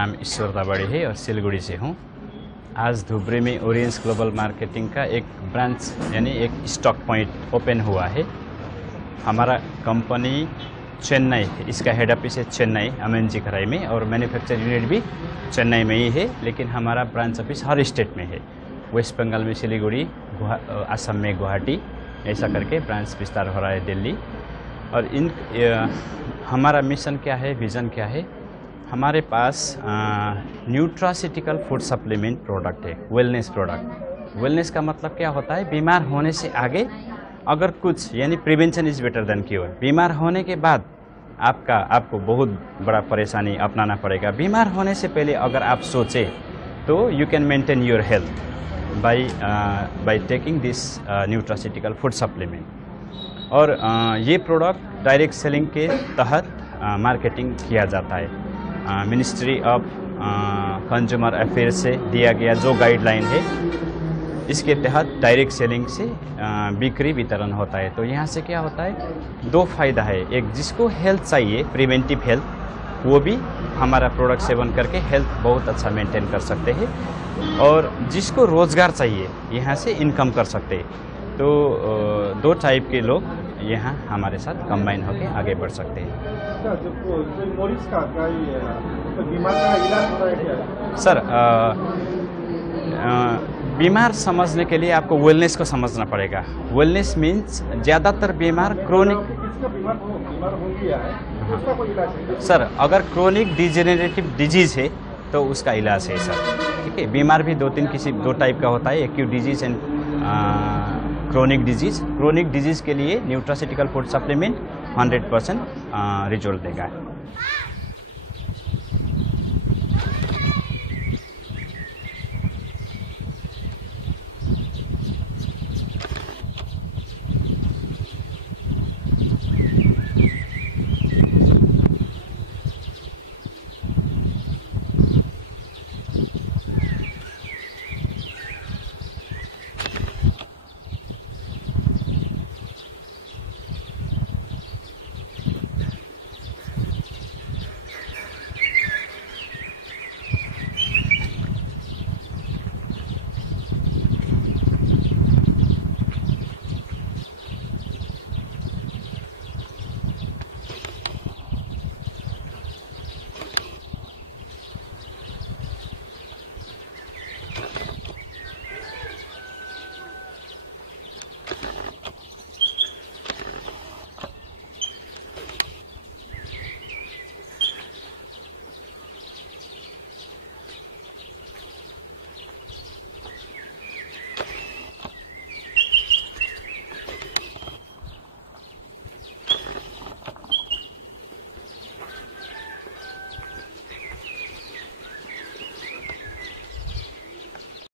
नाम ईश्वर दाबड़ी है और सिलगुड़ी से हूँ। आज धुबरी में ओरियंस ग्लोबल मार्केटिंग का एक ब्रांच यानी एक स्टॉक पॉइंट ओपन हुआ है। हमारा कंपनी चेन्नई, इसका हेड ऑफिस है चेन्नई अमेंजी खराई में और मैन्युफैक्चर यूनिट भी चेन्नई में ही है, लेकिन हमारा ब्रांच ऑफिस हर स्टेट में है। वेस्ट बंगाल में सिलीगुड़ी, असम में गुवाहाटी, ऐसा करके ब्रांच विस्तार हो रहा है दिल्ली। और हमारा मिशन क्या है, विज़न क्या है? हमारे पास न्यूट्रासिटिकल फूड सप्लीमेंट प्रोडक्ट है, वेलनेस प्रोडक्ट। वेलनेस का मतलब क्या होता है? बीमार होने से आगे अगर कुछ, यानी prevention is better than cure. बीमार होने के बाद आपको बहुत बड़ा परेशानी अपनाना पड़ेगा। बीमार होने से पहले अगर आप सोचें तो you can maintain your health by taking this nutraceutical food supplement. और ये प्रोडक्ट डायरेक्ट सेलिंग के तहत मार्केटिंग किया जाता है। मिनिस्ट्री ऑफ कंज्यूमर अफेयर्स से दिया गया जो गाइडलाइन है, इसके तहत डायरेक्ट सेलिंग से बिक्री वितरण होता है। तो यहाँ से क्या होता है, दो फायदा है। एक, जिसको हेल्थ चाहिए, प्रिवेंटिव हेल्थ, वो भी हमारा प्रोडक्ट सेवन करके हेल्थ बहुत अच्छा मेंटेन कर सकते हैं। और जिसको रोज़गार चाहिए, यहाँ से इनकम कर सकते हैं। तो दो टाइप के लोग यहाँ हमारे साथ कंबाइन होकर आगे बढ़ सकते हैं। सर, बीमार समझने के लिए आपको वेलनेस को समझना पड़ेगा। वेलनेस मीन्स ज़्यादातर बीमार क्रोनिक। सर, अगर क्रोनिक डिजेनरेटिव डिजीज़ है तो उसका इलाज है सर, ठीक है। बीमार भी दो टाइप का होता है, acute disease and chronic disease. Chronic disease के लिए न्यूट्रासिटिकल फूड सप्लीमेंट 100% रिजल्ट देगा।